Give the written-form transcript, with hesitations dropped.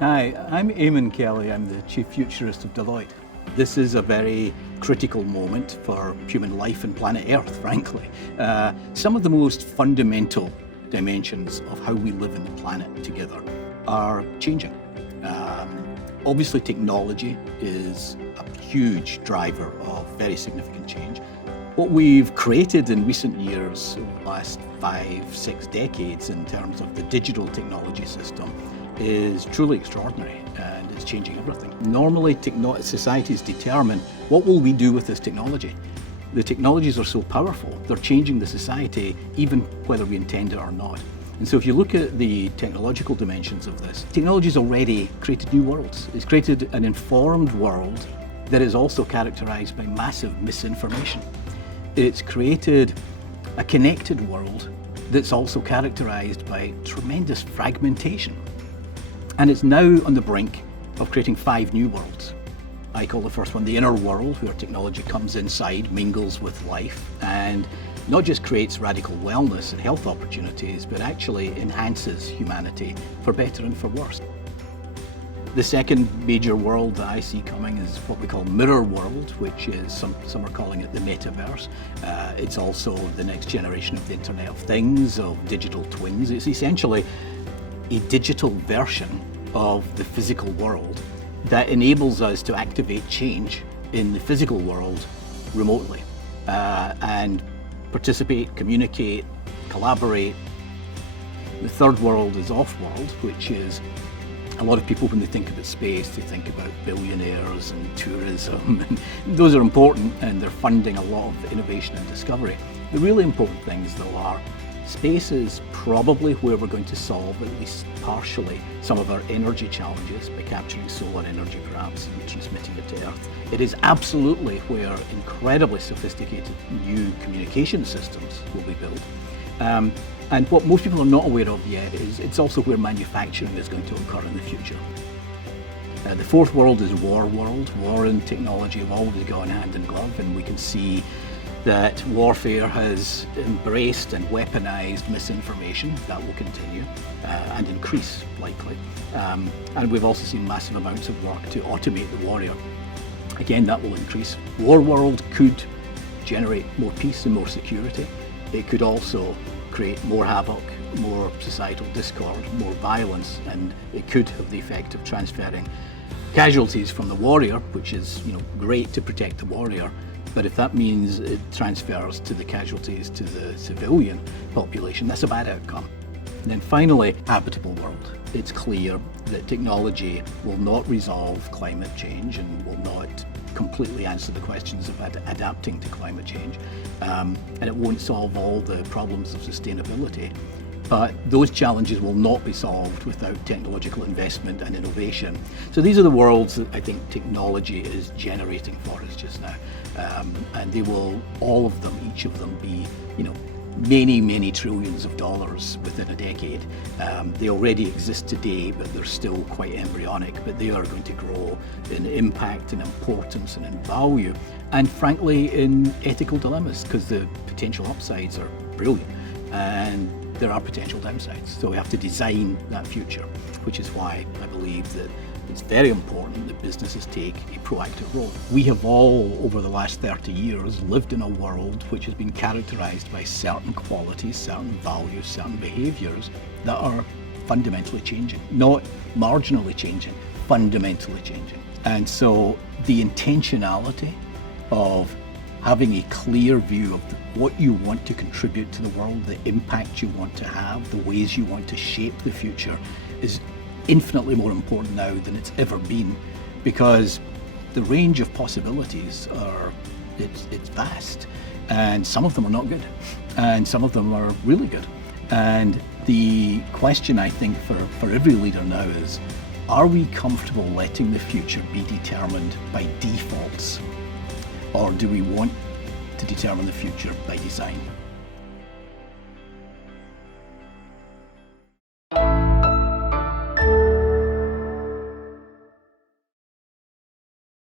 Hi, I'm Eamon Kelly. I'm the Chief Futurist of Deloitte. This is a very critical moment for human life and planet Earth, frankly. Some of the most fundamental dimensions of how we live in the planet together are changing. Obviously, technology is a huge driver of very significant change. What we've created in recent years, over the last 5-6 decades, in terms of the digital technology system, is truly extraordinary and it's changing everything. Normally, societies determine what will we do with this technology. The technologies are so powerful, they're changing the society even whether we intend it or not. And so if you look at the technological dimensions of this, technology's already created new worlds. It's created an informed world that is also characterized by massive misinformation. It's created a connected world that's also characterized by tremendous fragmentation. And it's now on the brink of creating 5 new worlds. I call the first one the inner world, where technology comes inside, mingles with life, and not just creates radical wellness and health opportunities, but actually enhances humanity for better and for worse. The second major world that I see coming is what we call mirror world, which is, some are calling it the Metaverse. It's also the next generation of the Internet of Things, of digital twins. It's essentially a digital version of the physical world that enables us to activate change in the physical world remotely and participate, communicate, collaborate. The third world is Offworld, which is a lot of people, when they think about space, they think about billionaires and tourism, and those are important and they're funding a lot of innovation and discovery. The really important things, though, are space is probably where we're going to solve, at least partially, some of our energy challenges by capturing solar energy perhaps and transmitting it to Earth. It is absolutely where incredibly sophisticated new communication systems will be built. And what most people are not aware of yet is it's also where manufacturing is going to occur in the future. The fourth world is Warworld. War and technology have always gone hand in glove, and we can see that warfare has embraced and weaponized misinformation. That will continue and increase, likely. And we've also seen massive amounts of work to automate the warrior. Again, that will increase. Warworld could generate more peace and more security. It could also create more havoc, more societal discord, more violence, and it could have the effect of transferring casualties from the warrior, which is, great to protect the warrior. But if that means it transfers to the casualties to the civilian population, that's a bad outcome. And then finally, habitable world. It's clear that technology will not resolve climate change and will not completely answer the questions of adapting to climate change. And it won't solve all the problems of sustainability. But those challenges will not be solved without technological investment and innovation. So these are the worlds that I think technology is generating for us just now. And they will, all of them, each of them be, many, many trillions of dollars within a decade. They already exist today, but they're still quite embryonic, but they are going to grow in impact and importance and in value, and frankly in ethical dilemmas, because the potential upsides are brilliant and there are potential downsides. So we have to design that future, which is why I believe that it's very important that businesses take a proactive role. We have all, over the last 30 years, lived in a world which has been characterized by certain qualities, certain values, certain behaviors that are fundamentally changing. Not marginally changing, fundamentally changing. And so the intentionality of having a clear view of what you want to contribute to the world, the impact you want to have, the ways you want to shape the future is infinitely more important now than it's ever been, because the range of possibilities it's vast, and some of them are not good and some of them are really good. And the question, I think, for every leader now is, are we comfortable letting the future be determined by defaults, or do we want to determine the future by design?